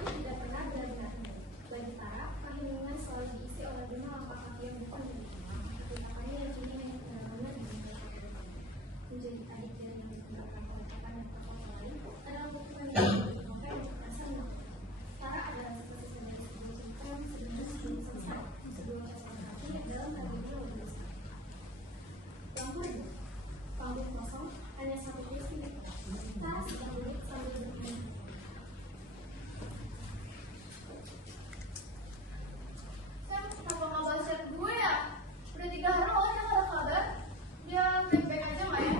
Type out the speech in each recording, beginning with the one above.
itu tidak pernah benar-benar. Bagi Tara, keheningan selalu diisi oleh 5 langkah kaki yang bukan begitu. Kaki yang kini hanya benar-benar menjadi adik dari yang ditinggalkan oleh kakak dan kakak lain adalah bukti yang novel untuk rasa menang. Tara adalah seperti sebuah cerita sebenarnya sebelum selesai. Sebuah catatan kaki yang dalam tragedi luar biasa. Lampu redup, panggung kosong, hanya satu kursi. Tara sedang duduk sambil bermain. Sam, kenapa nggak balas chat gue ya? Udah 3 hari lo aja nggak ada kabar. Dia baik-baik aja nggak ya?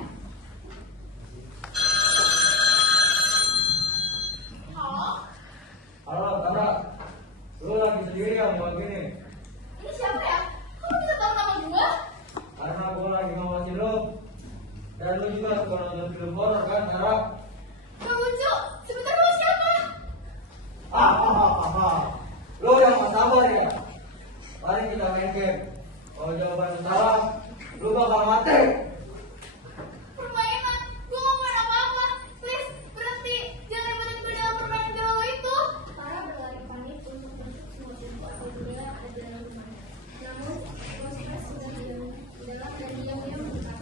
Halo? Halo, Tara. Lu lagi sendiri ya buat gini? Ini siapa ya? Kamu bisa tahu nama gue? Karena gue lagi ngawasin lu. Dan lu juga suka nonton film horor kan, Tara? Gak lucu. Sebentar lu siapa? Lu yang gak sabar ya? Mari kita main game. Kalau jawaban lu salah, lu bakal mati. Permainan. Gue nggak main apa-apa. Please, berhenti. Jangan ributin gue dalam permainan galau itu. Tara berlari panik untuk menutup semua pintu atau jendela yang ada di dalam rumahnya. Namun, Rosfresh sudah dalam dan diam-diam membuka.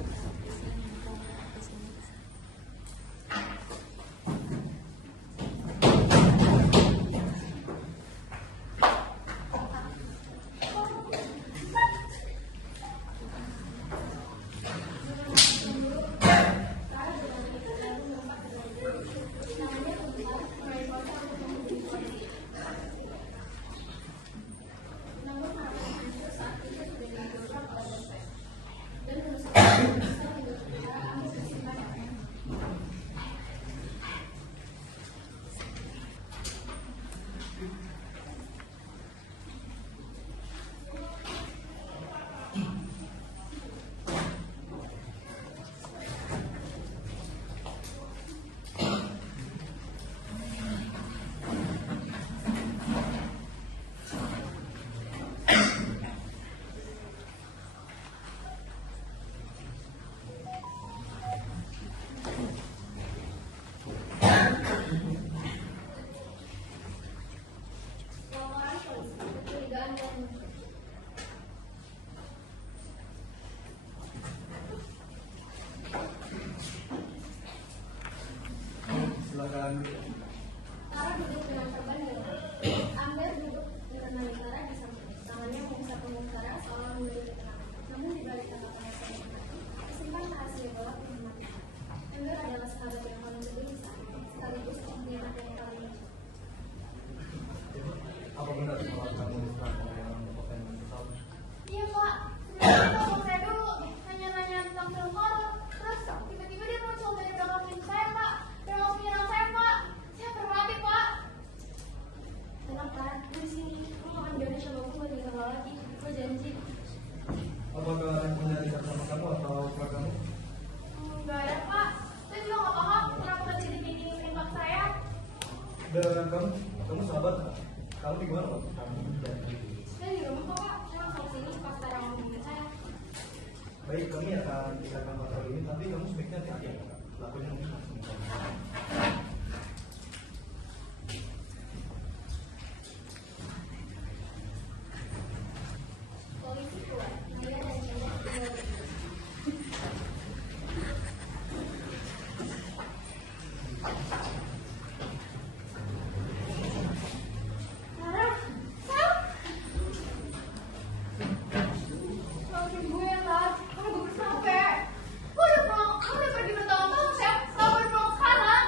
Laporan polisi kecurigaan dan Silakan. Tara duduk dengan perban di leher. Amber duduk menemani Tara di samping. Tangannya mengusap punggung Tara seolah memberi ketenangan. Namun di balik tatapan yang tersimpan rahasia gelap yang mematikan. Amber adalah sahabat yang paling peduli saat itu, sekaligus penyimak yang paling lucu. Apa benar kalau kamu diserang oleh orang berpakaian hitam? Iya pak, sebenarnya dia mau saya dulu nanya-nanya tentang film horor. Terus tiba-tiba dia muncul dari belakang pintu saya pak, dan langsung menyerang saya pak. Saya terlatih pak. Tenang Tara, gue di sini. Gue gak akan biarin coba gue lagi gagal lagi. Gue janji. Apakah ada yang punya dekat sama kamu atau keluargamu? Enggak ada pak. Saya juga nggak paham kenapa terjadi kayak gini menimpa saya. Dan kamu sahabat nggak? Kamu di mana waktu kamu jadi? Saya di rumah kok pak. Saya langsung sini pas Tara ngomongin saya. Baik, kami akan tinggalkan pasal ini, tapi kamu sebaiknya hati-hati ya. Lakuin mungkin langsung. Polisi keluar. Maya dan Chandra tinggal berdua. Tara, Sam. Maafin gue ya Tar, karena gue capek. Gue udah pergi bertahun-tahun Sam, nggak baru pulang sekarang.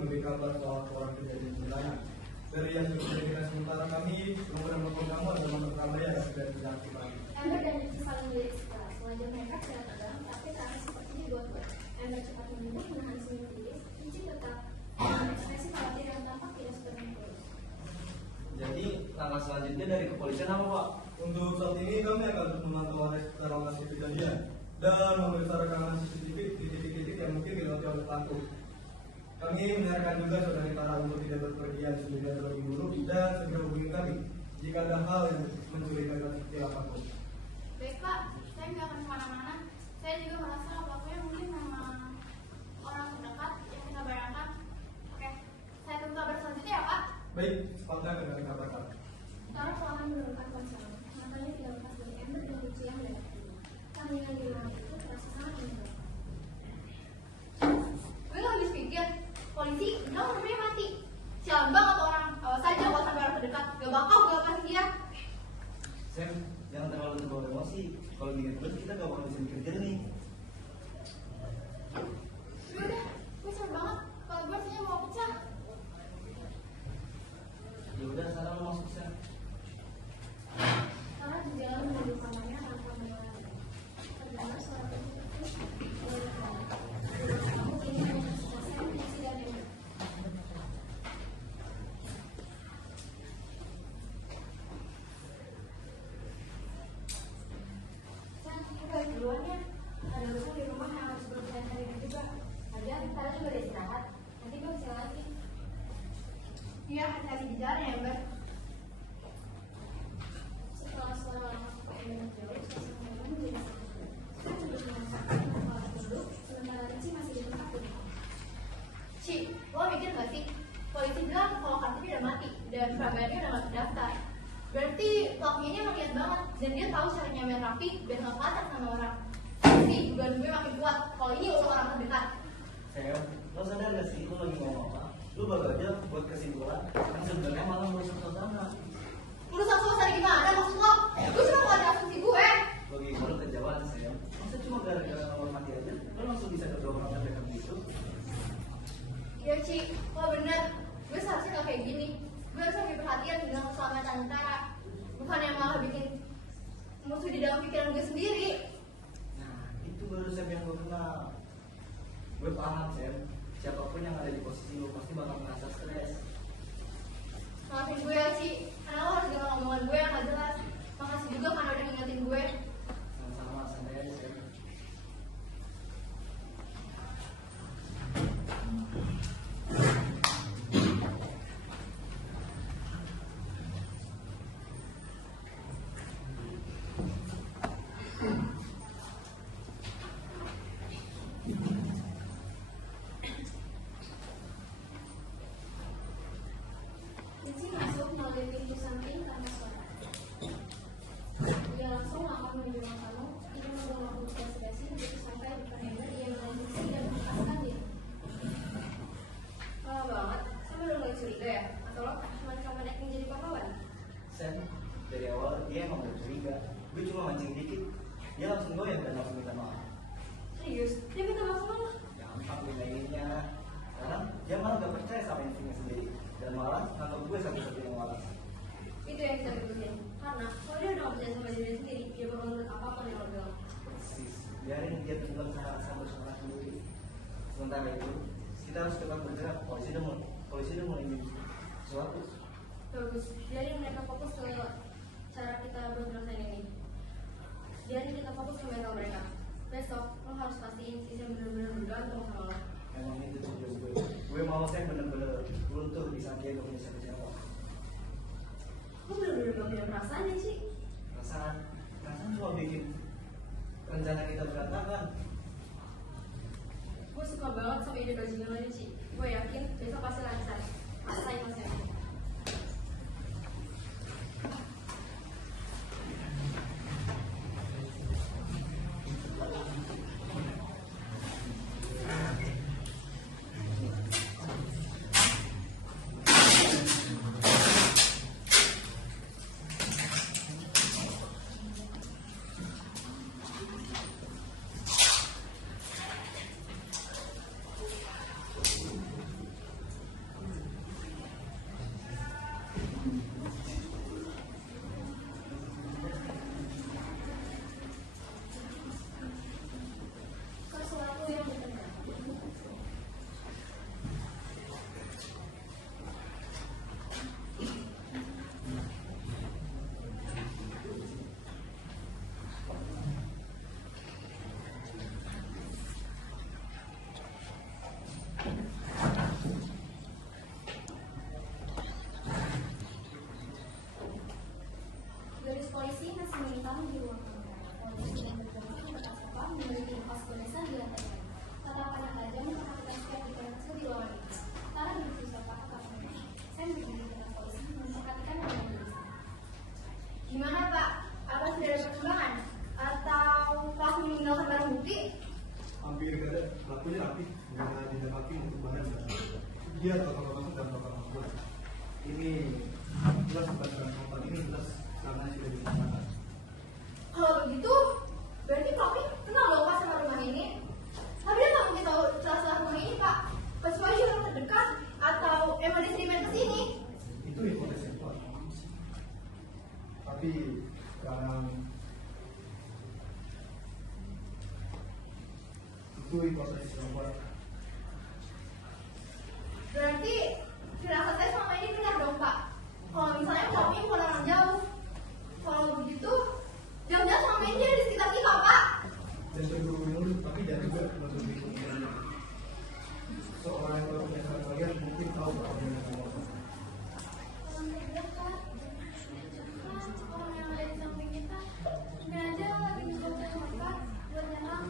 memberi kabar soal orang kejadian sebenarnya. Dari yang sudah sementara kami, program kamu adalah menurut yang sudah diaktifkan. Ember dan Ricky saling melirik sekelas. Wajah mereka tidak tegang, tapi karena sepertinya buat-buat. Ember cepat menunduk, menahan senyum tiris. Ricky tetap ekspresi khawatir dan tampak tidak sepenuhnya tulus. Jadi langkah selanjutnya dari kepolisian apa Pak? Untuk saat ini kami akan terus memantau sekitar lokasi kejadian dan memeriksa rekaman CCTV di titik-titik yang mungkin dilewati oleh pelaku. Kami menyarankan juga saudari Tara untuk tidak berpergian sehingga terlebih dulu dan segera hubungi kami jika ada hal yang mencurigakan seperti apapun. Baik Pak, saya nggak akan kemana-mana. Saya juga merasa pelakunya mungkin memang orang terdekat yang kita bayangkan. Oke, saya tunggu kabar selanjutnya ya Pak. Baik, sepanjang akan kami kabarkan. Tara perlahan menurunkan ponsel. Matanya tidak lepas dari Ember dan Ricky yang melihat. Kehamilan di ruangan itu terasa sangat menyentuh. Gue nggak habis pikir, polisi bilang namanya mati. Sialan banget orang, awas aja kalau sampai orang terdekat, gak bakal gue lepasin dia. Sam, jangan terlalu terbawa emosi. Kalau gini terus kita gak bakal bisa mikir jernih. Udah, gue serem banget. Kalau gue rasanya mau pecah. Ya udah, sekarang lo masuk Sam. Tara berjalan menuju kamarnya tanpa menolak. Terdengar suara pintu tertutup oleh kamu. Kamu kini hanya tersisa Sam, Ricky dan Ember. Sam, kita duluan ya. Ada urusan di rumah yang harus berhubungan hari ini juga. Ada, Tara juga ada istirahat. Nanti gue bisa lagi. Iya, hati-hati di jalan ya Ember. Setelah suara langkah Ember menjauh, suasana rumah menjadi sangat gelap. Sam duduk dengan santai kepala tunduk, sementara Ricky masih di tempat duduk. Ci, lo mikir gak sih? Polisi bilang kalau kartunya udah mati dan surabaya udah gak terdaftar. Berarti pelakunya ini emang niat banget dan dia tahu cara nyamain rapi biar gak kelihatan sama orang. Jadi dugaan gue makin kuat kalau ini ulah orang terdekat. Sam, lo sadar gak sih lo lagi ngomong apa? Lo baru aja buat kesimpulan yang sebenarnya malah merusak suasana. Urusan suasana gimana maksud lo? Gue cuma mau ada asumsi gue. Bagi lo kejauhan Sam, masa cuma gara-gara nomor mati aja lo langsung bisa kedua orang terdekat gitu? Iya Ci, lo bener. Gue seharusnya gak kayak gini. Gue harus lebih perhatian dengan keselamatan Tara. Bukan yang malah bikin musuh di dalam pikiran gue sendiri. Nah, itu baru Sam yang gue kenal. Gue paham Sam, siapapun yang ada di posisi lo pasti bakal merasa stres. Maafin gue ya Ci, karena lo harus dengar omongan gue yang gak jelas. Makasih juga karena udah ngingetin gue. Sama-sama, santai aja Sam. Ricky masuk melalui pintu samping tanpa suara. Dia langsung melangkah menuju ruang tamu, ia membawa lampu basi-basi begitu sampai di depan Ember, ia mengambil Ricky dan melepaskan diri. Lama banget, saya udah mulai curiga ya? Atau lo cuma kamu acting jadi pahlawan? Sam, dari awal dia emang gak curiga. Gue cuma mancing dikit. Dia langsung goyang dan langsung minta maaf. Serius? Dia minta maaf sama lo? Gampang bilangnya. Sekarang dia malah gak percaya sama instingnya sendiri. Dan malah nganggap gue satu-satunya yang waras. Itu yang kita butuhin. Karena kalau dia udah gak percaya sama diri sendiri, dia bakal nurut apapun yang lo bilang. Persis. Biarin dia tenggelam sama suara sendiri. Sementara itu, kita harus tetap bergerak. Polisi udah mulai minta sesuatu. Bagus, biarin mereka fokus ke cara kita buat ngerasain ini. Biarin kita fokus ke mental mereka. Besok, lo harus pastiin si Sam bener-bener bergantung sama lo. Emang itu tujuan gue. Gue mau saya bener-bener runtuh di saat dia gak bisa kecewa. Lo bener-bener gak punya perasaan ya sih? Perasaan cuma bikin rencana kita berantakan. Gue suka banget sama ide bajingan lo ini, Ci. Gue yakin besok pasti lancar. Rasain Mas Sam. dia bakal masuk dan bakal masuk. Ini jelas bukan transformer, ini jelas karena sudah direncanakan. Kalau begitu, berarti Papi kenal dong Pak sama rumah ini. Tapi dia nggak mungkin tahu celah-celah rumah ini Pak. Kecuali dia orang terdekat atau emang dia sering main kesini. Itu hipotesis yang kuat. Tapi sekarang itu hipotesis yang kuat. Berarti firasat saya selama ini benar dong Pak. Kalau misalnya Papi bukan orang jauh. Kalau begitu, jangan-jangan selama ini dia di sekitar kita Pak. Dan berburu-buru, tapi dan juga menutupi kemungkinan. Seorang yang tahu punya salah kalian mungkin tahu apa yang akan dilakukan. Orang terdekat, orang yang ada di samping kita, ini aja lagi mencoba tempat buat nyerang.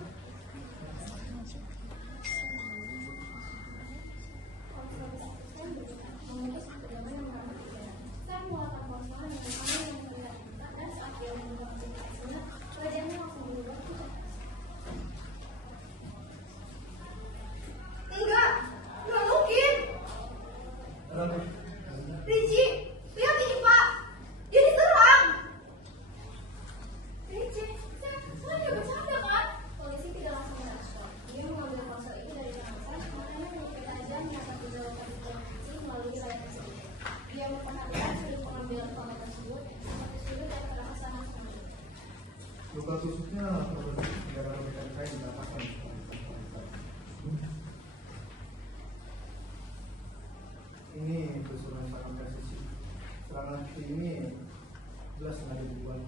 Saya mau lakukan konseling dengan kami yang melihat kita dan saat dia membuat aplikasinya, wajahnya langsung berubah. Enggak mungkin. Kenapa? Ricci, lihat ini Pak. Dia diserang. Ricci, saya dia bercanda kan? Polisi tidak langsung merespon. Dia mengambil ponsel itu dari tangan saya, makanya menyepit aja mendapat dijalankan informasi melalui layar tersebut. Dia memperhatikan sudut pengambilan foto tersebut, seperti sudut yang terasa sangat sempit. Luka tusuknya negara rekan saya dikatakan. Ini keseluruhan sangat presisi. Serangan ini jelas sengaja dibuat.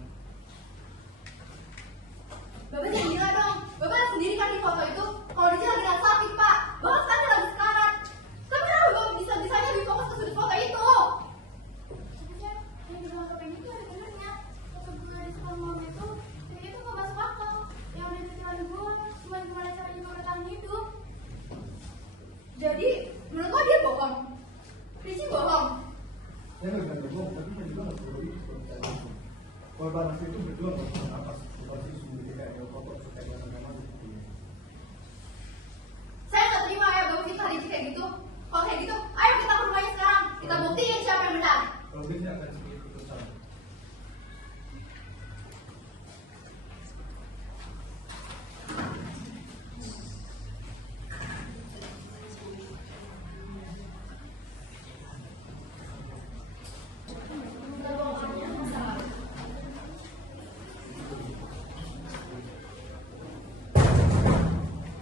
Bapak jangan gila dong. Bapak lihat sendiri kan di foto itu. Kalau dia lagi nggak sakit Pak. Bapak sekarang lagi sekarat. Tapi kenapa Bapak bisa-bisanya lebih fokus ke sudut foto itu? Sebenarnya yang di dalam topeng itu ada benernya. Foto bunga di sekolah mama itu nggak masuk akal. Yang ada di pikiran gue cuma gimana caranya gue bertahan hidup. Jadi menurut lo dia bohong. Ricci bohong. Saya nggak bilang bohong, tapi saya juga nggak perlu itu seperti tadi. Korban asli itu berjuang untuk nafas, seperti sembunyi kayak kotor supaya nggak sampai mati. Saya nggak terima ya Bapak kita Ricci kayak gitu. Kalau kayak gitu, ayo kita ke rumahnya sekarang. Kita buktiin siapa yang benar. Kalau bisa akan sedikit keputusan.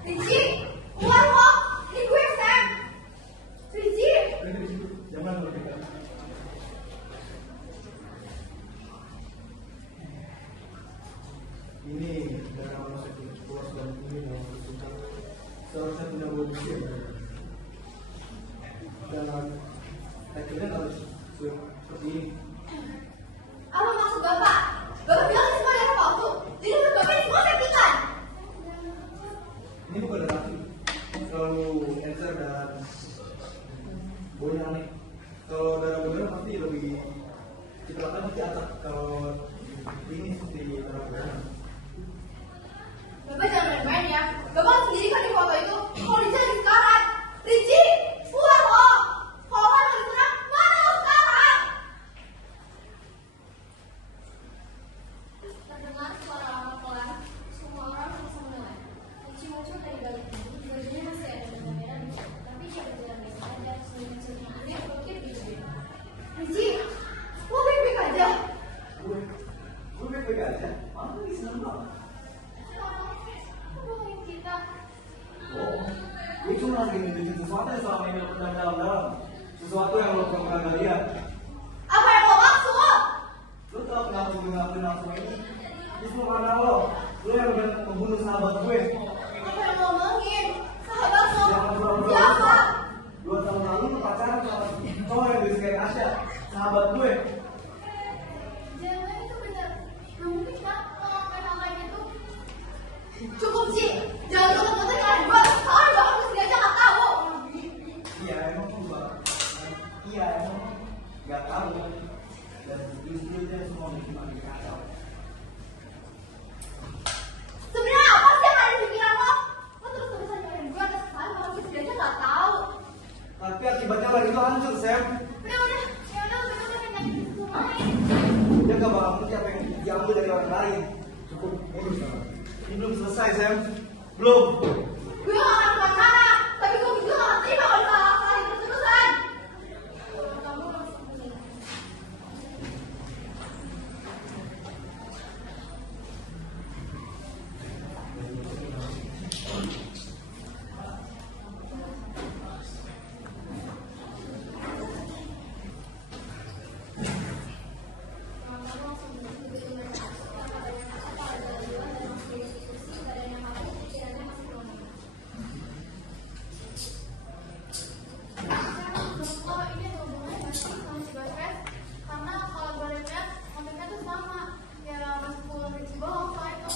Ricci, keluar kok. Ini gue Sam. Ricci. Jangan berdekat. Ini darah manusia tidak puas dan ini mau bersumpah. Seharusnya tidak boleh bersikir. Dan akhirnya harus seperti ini. Apa maksud Bapak? Bapak bilang ini semua darah palsu. Di depan Bapak ini semua settingan. Ini bukan darah asli. Terlalu encer dan baunya aneh. Kalau darah beneran pasti lebih cipratan pasti acak. Kalau ini seperti darah beneran. Bapak jangan main-main ya. Bapak sendiri kan di foto itu. Kalau Ricci lagi sekarat. Ricci, keluar kok. Kalau kan lagi senang, mana lo sekarang? Terdengar suara orang pelan, semua orang bisa mendengar. Ricci muncul dari balik pintu, bajunya masih ada gambaran, tapi dia berjalan biasa saja, senyum-senyum aneh berukir di bibirnya. Ricci, lo baik-baik aja. Gue baik-baik aja. Aku lagi seneng banget. Kok bohongin kita? Oh, gue cuma lagi nunjukin sesuatu yang selama ini lo pendam dalam-dalam. Sesuatu yang lo belum pernah lihat. Apa yang lo maksud? Lo tau kenapa gue ngakuin hal semua ini? Ini semua karena lo. Lo yang udah membunuh sahabat gue. Apa yang lo ngomongin? Sahabat lo? Jangan pura-pura. Siapa? 2 tahun lalu lo pacaran sama cowok yang disikain Asya, sahabat gue. Jangan itu benar. Nggak mungkin kan kalau ngelakuin hal kayak gitu. Cukup sih. Jangan tutup-tutup kalian gue. Soalnya Bapak mesti aja nggak tahu. Iya emang gue. Iya emang nggak tahu. Dan justru dia semua bikin makin kacau. Sebenarnya apa sih yang ada di pikiran lo? Lo terus-terusan nyariin gue atas kesalahan Bapak mesti aja nggak tahu. Tapi akibatnya Bulan itu hancur, Sam. Udah, ya udah, besok kita nyakitin semua lain. Dia gak bakal ngerti apa yang diambil dari orang lain. Cukup, urus sekarang. Ini belum selesai, Sam. Belum. Gue gak akan buat cara, tapi gue juga gak akan terima kalau salah itu terus-terusan. Kamu langsung kuliah. Karena kalau gue lihat kontennya tuh sama, ya meskipun kecil bohong soal itu.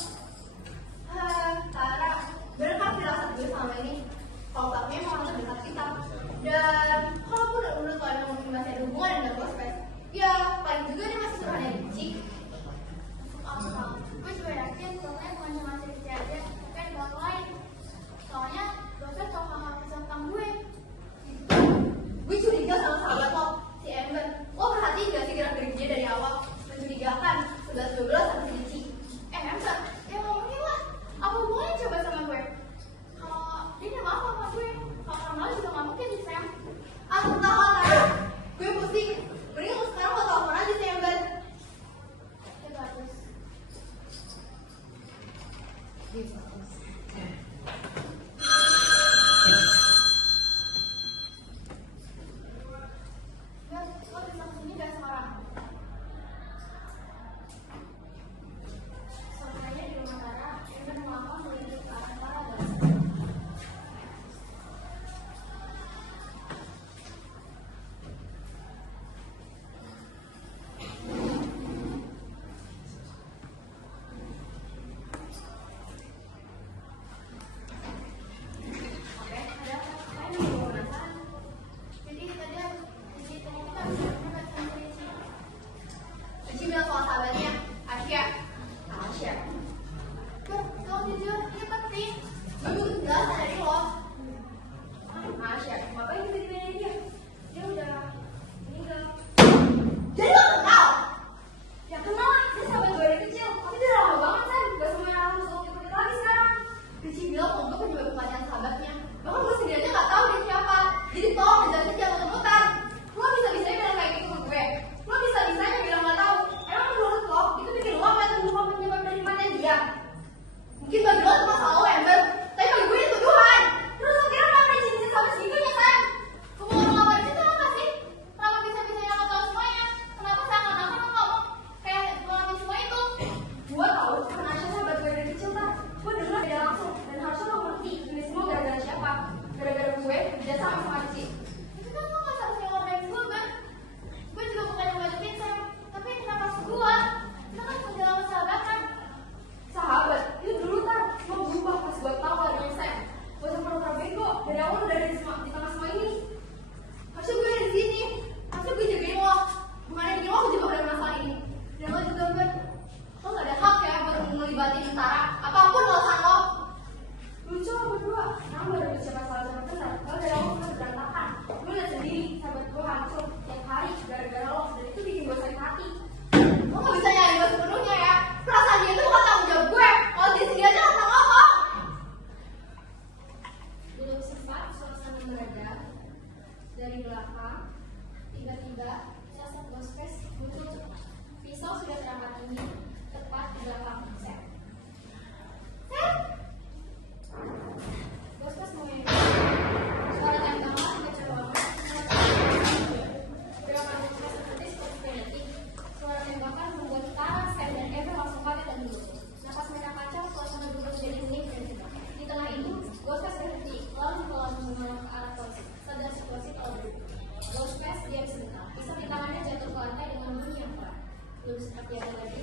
Tara, bener kan firasat gue selama ini? Kalau pelakunya emang orang terdekat kita. Dan kalaupun menurut kalian mungkin masih ada hubungan dengan Gospes, ya paling juga dia masih suruhannya Ricci. Gue juga yakin soalnya bukan cuma si Ricci aja, kan ada orang lain. Soalnya dosen tau hal-hal kecil tentang gue. Gue curiga sama sahabat lo, si Ember. Lo perhatiin gak sih gerak-gerik dia dari awal? Mencurigakan, 11-12 sama si Ricci. Ember, ya ngomongin lah. Apa hubungannya coba sama gue? Kalau dia udah maaf sama gue, kalau kenal juga gak mungkin sih, Sam. Aku tahu Tara, gue pusing. Mending lo sekarang lo telepon aja si Ember. Ya bagus. Ber, lo bisa kesini gak sekarang? Soalnya di rumah Tara, Ember melakukan menuju ke arah Tara dosen. Oke, ada apa yang mau penasaran? Jadi tadi kita bisa berdebat sama si Ricci. Ricci bilang soal sahabatnya, Asya. Ber, tolong jujur, ini penting. Gue butuh penjelasan dari lo. Asya, ngapain tiba-tiba dari dia? Dia udah meninggal. Jadi lo kenal? Ya kenal lah, dia sahabat gue dari kecil. Tapi dia lama banget, Sam. Gak semua yang harus lo ikutin lagi sekarang. Ricci bilang kalau gue penyebab kematian sahabatnya. Bahkan gue sendiri aja gak tahu dia siapa. Jadi tolong ngejelasin jangan muter-muter. Lo bisa-bisanya bilang kayak gitu ke gue. Lo bisa-bisanya bilang gak tahu. Emang menurut lo, itu bikin lo apa yang bukan penyebab dari kematian dia? Mungkin bagi lo itu masalah lo, Ember. Tapi bagi gue itu tuduhan. Terus lo kira kenapa cincin sampai segitunya, Sam? Hubungan lo sama Ricci tuh apa sih? Kenapa bisa-bisanya lo tahu semuanya? Kenapa seakan-akan lo ngomong kayak ngalamin semua itu? Gue tahu karena Asya sahabat gue dari kecil, Tar. Gue dengar dia langsung. Dan harusnya lo ngerti ini semua gara-gara siapa. Gara-gara gue kerja sama Ricci. Itu kan lo gak seharusnya ngomongin gue, kan? Gue juga bukan yang ngajakin, Sam. Tapi kenapa harus gue? Kita kan perjalanan sahabatan. Sahabat, itu dulu, Tar. Lo berubah pas gue tahu adanya Sam. Gue sama pura-pura bego. Dari awal udah ada di tengah semua ini. Harusnya gue ada di sini. Harusnya gue jagain lo. Bukannya bikin lo kejebak dalam masalah ini. Dan lo juga, Ber. Lo gak ada hak ya buat ngelibatin Tara. Apapun alasan lo. Lucu lo berdua. Sekarang baru bicara salah sama benar. Kalau dari awal udah berantakan. Gue liat sendiri, sahabat gue hancur tiap hari gara-gara lo. Dan itu bikin gue sakit hati. Lo gak bisa nyalain gue sepenuhnya ya. Perasaan dia itu bukan tanggung jawab gue. Kalau di sini aja langsung ngomong. Belum sempat suasana meredah. Dari belakang, tiba-tiba jasad Gospes muncul cepat. Pisau sudah terangkat tinggi, tepat di belakang Sam. Sam, Gospes mengelak. Suara tembakan kecerobohan. Gerakan Gospes seperti frenetik. Suara tembakan membuat Tara, Sam, dan Ember langsung kaget dan duduk. Napas mereka kacau, suasana berubah menjadi hening dan jenak. Di tengah itu, Gospes berhenti, lalu menoleh ke arah polisi. Sadar situasi telah berubah. Gospes diam sebentar. Pisau di tangannya jatuh ke lantai dengan bunyi yang kuat. Belum sempat diam lagi,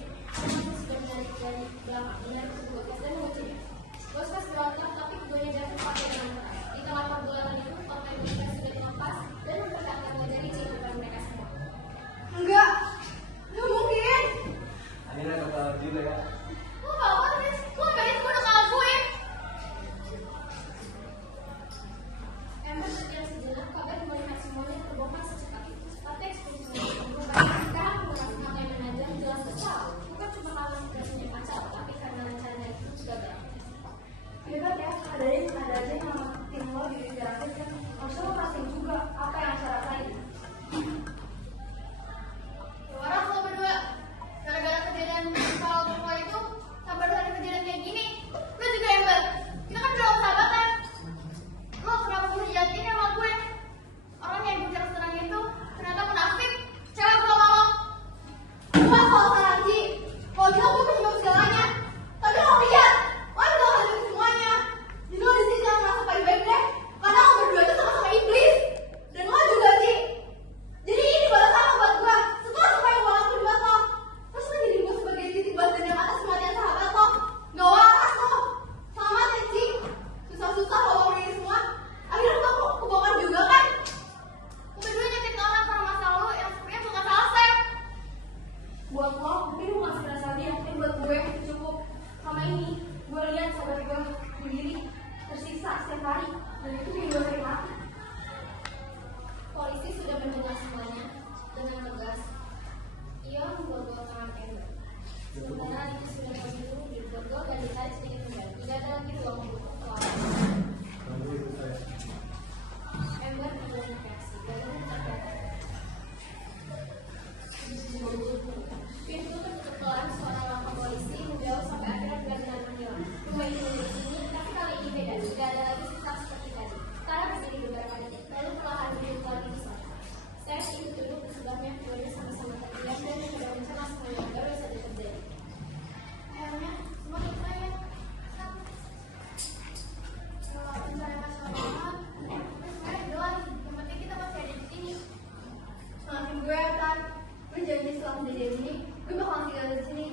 kejadian ini, gue bakalan tinggal di sini